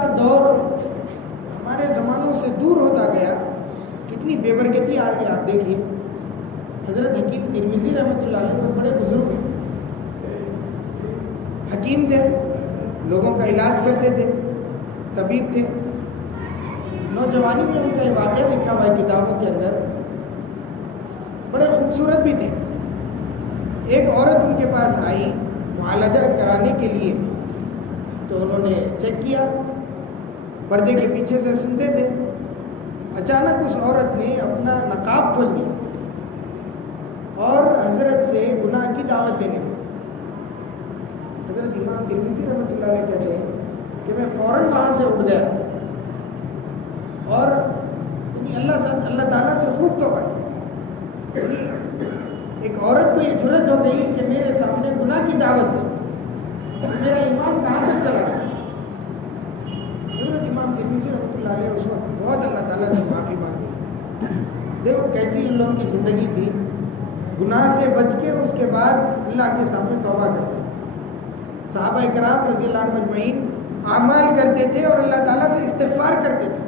کا دور ہمارے زمانوں سے دور ہوتا گیا، کتنی بے برکتی آ گئی. آپ دیکھیے حضرت حکیم ترمذی رحمۃ اللہ علیہ وہ بڑے بزرگ ہیں، حکیم تھے، لوگوں کا علاج کرتے تھے، طبیب تھے. نوجوانی میں ان کا یہ واقعہ لکھا ہوا ہے کتابوں کے اندر، بڑے خوبصورت بھی تھے. ایک عورت ان کے پاس آئی معالجہ کرانے کے لیے، تو انہوں نے چیک کیا، پردے کے پیچھے سے سنتے تھے. اچانک اس عورت نے اپنا نقاب کھول دیا اور حضرت سے گناہ کی دعوت دینے لگی. حضرت امام ترمذی رحمۃ اللہ علیہ کہتے ہیں کہ میں فوراً وہاں سے اٹھ گیا اور اللہ تعالیٰ سے خوب توبہ کی. ایک عورت کو یہ جرت ہو گئی کہ میرے سامنے گناہ کی دعوت دے، میرا ایمان کہاں سے چلا گیا. حضرت امام ترمذی رحمۃ اللہ علیہ اس وقت بہت اللہ تعالیٰ سے معافی مانگی. دیکھو کیسی ان لوگوں کی زندگی تھی، گناہ سے بچ کے اس کے بعد اللہ کے سامنے توبہ کرتے. صحابہ کرام رضی اللہ عنہ مجمعین اعمال کرتے تھے اور اللہ تعالیٰ سے استغفار کرتے تھے.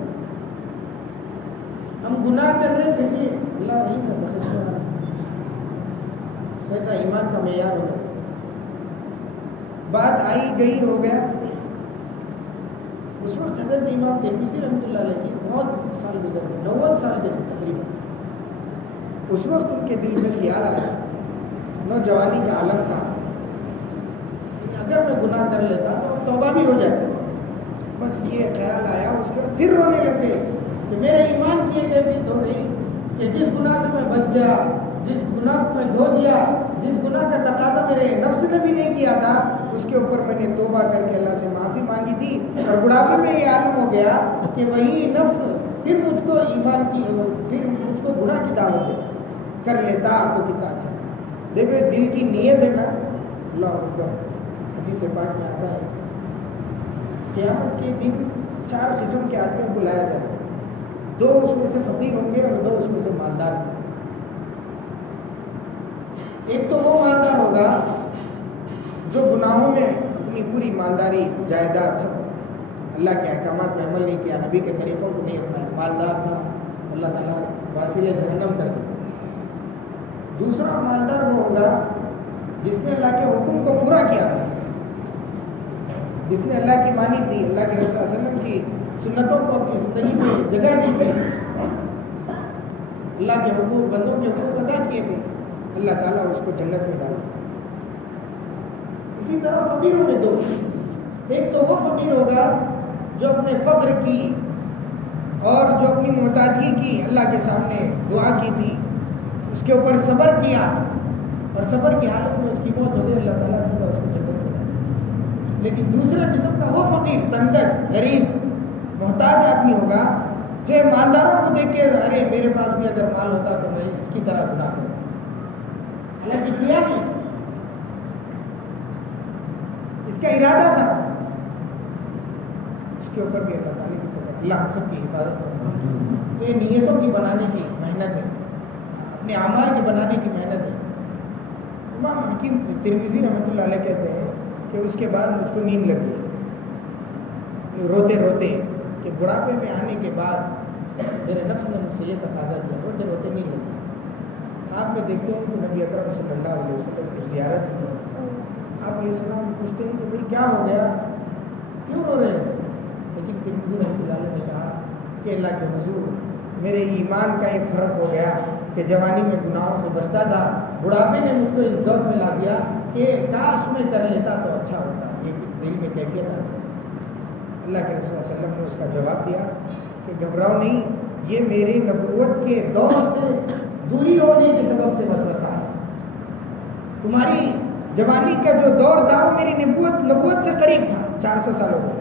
ہم گناہ کر رہے تھے کہ اللہ نہیں کرتا، ایسا ایمان کا معیار ہو جاتا. بات آئی گئی ہو گیا. اس وقت حضرت امام ترمذی رحمۃ اللہ علیہ کی بہت سال گزر گئے، 90 سال کے تقریباً. اس وقت ان کے دل میں خیال آیا، نوجوانی کا عالم تھا، اگر میں گناہ کر لیتا تو توبہ بھی ہو جاتی. بس یہ خیال آیا. اس کے بعد پھر رونے لگے کہ میرے ایمان کی یہ کیفیت ہو گئی کہ جس گناہ سے میں بچ گیا، جس گناہ کو میں دھو دیا، جس گناہ کا تقاضا میرے نفس نے بھی نہیں کیا تھا، اس کے اوپر میں نے توبہ کر کے اللہ سے معافی مانگی تھی. اور بڑھاپے میں یہ عالم ہو گیا کہ وہی نفس پھر مجھ کو ایمان کی، پھر مجھ کو گناہ کی دعوت دے کر لیتا تو کتنا اچھا. دیکھو دل کی نیت ہے نا. اللہ اکبر. حدیث پاک میں آتا ہے قیامت کے دن 4 قسم کے آدمیوں کو لایا جائے گا. 2 اس میں سے فقیر ہوں گے اور 2 اس میں سے مالدار ہوں گے. ایک تو وہ مالدار ہوگا جو گناہوں میں اپنی پوری مالداری، جائیداد، سب اللہ کے احکامات میں عمل نہیں کیا، نبی کے طریقوں کو نہیں اپنایا، مالدار تھا، اللہ تعالیٰ واصل جہنم کر دیا. دوسرا مالدار وہ ہوگا جس نے اللہ کے حکم کو پورا کیا تھا، جس نے اللہ کی مانی تھی، اللہ کے رسول صلی اللہ علیہ وسلم کی سنتوں کو اپنی زندگی میں جگہ دی تھی، اللہ کے حقوق، بندوں کے حقوق ادا کیے تھے، اللہ تعالیٰ اس کو جنت میں ڈال. اسی طرح فقیروں میں 2. ایک تو وہ فقیر ہوگا جو اپنے فقر کی اور جو اپنی محتاجگی کی اللہ کے سامنے دعا کی تھی، اس کے اوپر صبر کیا اور صبر کی حالت میں اس کی موت ہو گئی، اللہ تعالیٰ سے اس کو جنت میں ڈال. لیکن دوسرے قسم کا وہ فقیر، تنگدست، غریب، محتاج آدمی ہوگا جو مالداروں کو دیکھ کے ارے میرے پاس بھی اگر مال ہوتا تو میں اس کی طرح گناہ کرتا، حالانکہ کیا نہیں، اس کا ارادہ تھا. اس کے اوپر بھی اللہ تعالیٰ کی قدرت، اللہ ہم سب کی حفاظت کرتا. تو یہ نیتوں کی بنانے کی محنت ہے، اپنے اعمال کے بنانے کی محنت ہے. امام حکیم ترمذی رحمۃ اللہ علیہ کہتے ہیں کہ اس کے بعد مجھ کو نیند لگ گئی، روتے روتے، کہ بڑھاپے میں آنے کے بعد میرے نفس نے مجھ سے یہ تقاضا کیا، روتے روتے نیند لگ گئی. آپ میں دیکھتے ہیں کہ نبی اکرم صلی اللہ علیہ وسلم کی زیارت ہے. آپ علیہ السلام پوچھتے ہیں کہ بھئی کیا ہو گیا، کیوں رو رہے ہیں؟ لیکن ترمذی رحمۃ اللہ علیہ نے کہا کہ اللہ کے حضور، میرے ایمان کا یہ فرق ہو گیا کہ جوانی میں گناہوں سے بچتا تھا، بڑھاپے نے مجھ کو اس دور میں لا دیا کہ کاش میں کر لیتا تو اچھا ہوتا. یہ دل میں کیفیت آ گئی. اللہ کے رسول صلی اللہ علیہ وسلم نے اس کا جواب دیا کہ گھبراؤ نہیں، یہ میری نبوت کے دور سے دوری ہونے کے سبب سے وسوسہ ہے. تمہاری جوانی کا جو دور تھا وہ میری نبوت سے قریب تھا، 400 سال ہو گئے،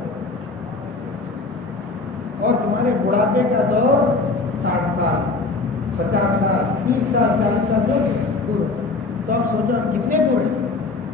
اور تمہارے بڑھاپے کا دور 60 سال، 50 سال، 30 سال، 40 سال دور ہے. تو آپ سوچو ہم کتنے دور ہیں.